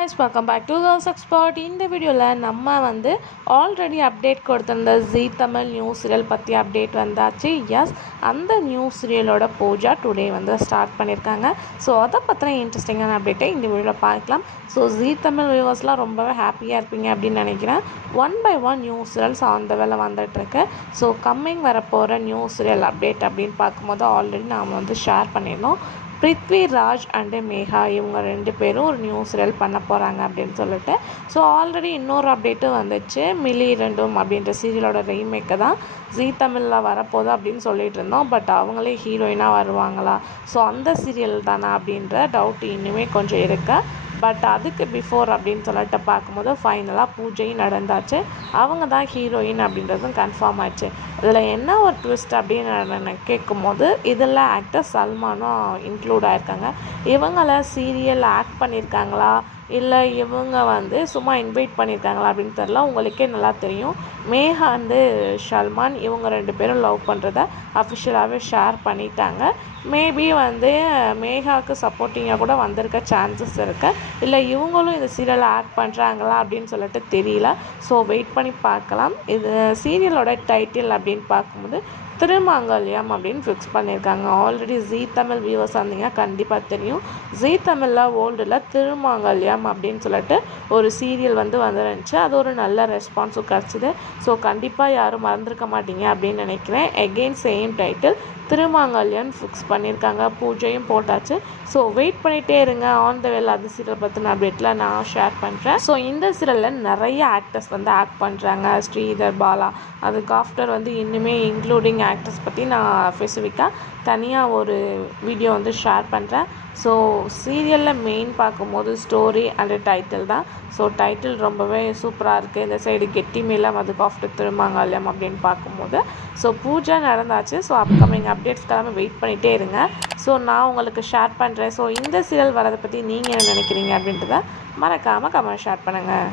Guys, welcome back to Girls Expert. இந்த வீடியோவில் நம்ம ஆல்ரெடி அப்டேட் கொடுத்திருந்த ஜீ தமிழ் நியூ சீரியல் பற்றி அப்டேட் வந்தாச்சு. எஸ், அந்த நியூ சீரியலோட பூஜா டுடே ஸ்டார்ட் பண்ணியிருக்காங்க. ஸோ அதை பற்றின இன்ட்ரெஸ்டிங்கான அப்டேட்டை இந்த வீடியோவில் பார்க்கலாம். ஸோ ஜீ தமிழ் வியூவர்ஸ்லாம் ரொம்பவே ஹாப்பியாக இருப்பீங்க அப்படின்னு நினைக்கிறேன். 1 by 1 நியூ சீரியல்ஸ் அந்த வேலை வந்துட்டுருக்கு. ஸோ கம்மிங் வரப்போகிற நியூ சீரியல் அப்டேட் அப்படின்னு பார்க்கும்போது ஆல்ரெடி நாம் ஷேர் பண்ணியிருந்தோம். பிருத்விராஜ் அண்டு மேகா இவங்க 2 பேரும் ஒரு நியூ சீரியல் பண்ண போகிறாங்க அப்படின்னு சொல்லிட்டு. ஸோ ஆல்ரெடி இன்னொரு அப்டேட்டும் வந்துச்சு. மிலி 2 அப்படின்ற சீரியலோட ரீமேக்கை தான் ஜீ தமிழில் வரப்போகுது அப்படின்னு சொல்லிட்டு இருந்தோம். பட் அவங்களே ஹீரோயினாக வருவாங்களா, ஸோ அந்த சீரியல் தானே அப்படின்ற டவுட் இன்னுமே கொஞ்சம் இருக்கு. பட் அதுக்கு பிஃபோர் அப்படின்னு சொல்லிட்டு பார்க்கும்போது ஃபைனலாக பூஜையும் நடந்தாச்சு. அவங்க தான் ஹீரோயின் அப்படின்றதும் கன்ஃபார்ம் ஆச்சு. இதில் என்ன ஒரு ட்விஸ்ட் அப்படின்னு கேட்கும்போது இதில் ஆக்டர் சல்மானும் இன்க்ளூட் ஆகிருக்காங்க. இவங்கள சீரியல் ஆக்ட் பண்ணியிருக்காங்களா இல்லை இவங்க சும்மா இன்வைட் பண்ணியிருக்காங்களா அப்படின்னு தெரில. உங்களுக்கே நல்லா தெரியும், மேகா சல்மான் இவங்க 2 பேரும் லவ் பண்ணுறத அஃபிஷியலாகவே ஷேர் பண்ணிட்டாங்க. மேபி மேகாவுக்கு சப்போர்ட்டிங்காக கூட வந்திருக்க சான்சஸ் இருக்குது. இல்லை இவங்களும் இந்த சீரியலை ஆக்ட் பண்ணுறாங்களா அப்படின்னு சொல்லிட்டு தெரியல. ஸோ வெயிட் பண்ணி பார்க்கலாம். இது சீரியலோட டைட்டில் அப்படின்னு பார்க்கும்போது திருமாங்கல்யம் அப்படின்னு ஃபிக்ஸ் பண்ணியிருக்காங்க. ஆல்ரெடி ஜீ தமிழ் வியூவர்ஸ் வந்தீங்கன்னா கண்டிப்பாக தெரியும். ஜீ தமிழில் ஓல்டில் திருமாங்கல்யம் அப்படின்னு சொல்லிட்டு ஒரு சீரியல் வந்துருந்துச்சு. அது ஒரு நல்ல ரெஸ்பான்ஸும் கிடச்சிது. ஸோ கண்டிப்பாக யாரும் மறந்துருக்க மாட்டீங்க அப்படின்னு நினைக்கிறேன். எகெயின் சேம் டைட்டில் திருமாங்கல்யம் ஃபிக்ஸ் பண்ணியிருக்காங்க. பூஜையும் போட்டாச்சு. ஸோ வெயிட் பண்ணிகிட்டே இருங்க. ஆன் த வேல் அந்த சீரியல் பற்றின அப்டேட்டில் நான் ஷேர் பண்ணுறேன். ஸோ இந்த சீரியலில் நிறைய ஆக்டர்ஸ் ஆக்ட் பண்ணுறாங்க. ஸ்ரீதர், பாலா, அதுக்கு ஆஃப்டர் இன்னுமே இன்க்ளூடிங் ஆக்டர்ஸ் பற்றி நான் ஸ்பெசிஃபிக்காக தனியாக ஒரு வீடியோ ஷேர் பண்ணுறேன். ஸோ சீரியலில் மெயின் பார்க்கும்போது ஸ்டோரி அண்ட் டைட்டில் தான். ஸோ டைட்டில் ரொம்பவே சூப்பராக இருக்குது. இந்த சைடு கெட்டி மேலம், அதுக்கு ஆஃப்டர் திருமாங்கல்யம் அப்படின்னு பார்க்கும்போது ஸோ பூஜை நடந்தாச்சு. ஸோ அப்கமிங் அப்டேட்ஸ்க்கெல்லாமே வெயிட் பண்ணிகிட்டே இருங்க. ஸோ நான் உங்களுக்கு ஷேர் பண்ணுறேன். ஸோ இந்த சீரியல் வரதை பற்றி நீங்கள் என்ன நினைக்கிறீங்க அப்படின்றத மறக்காமல் கமெண்ட் ஷேர் பண்ணுங்கள்.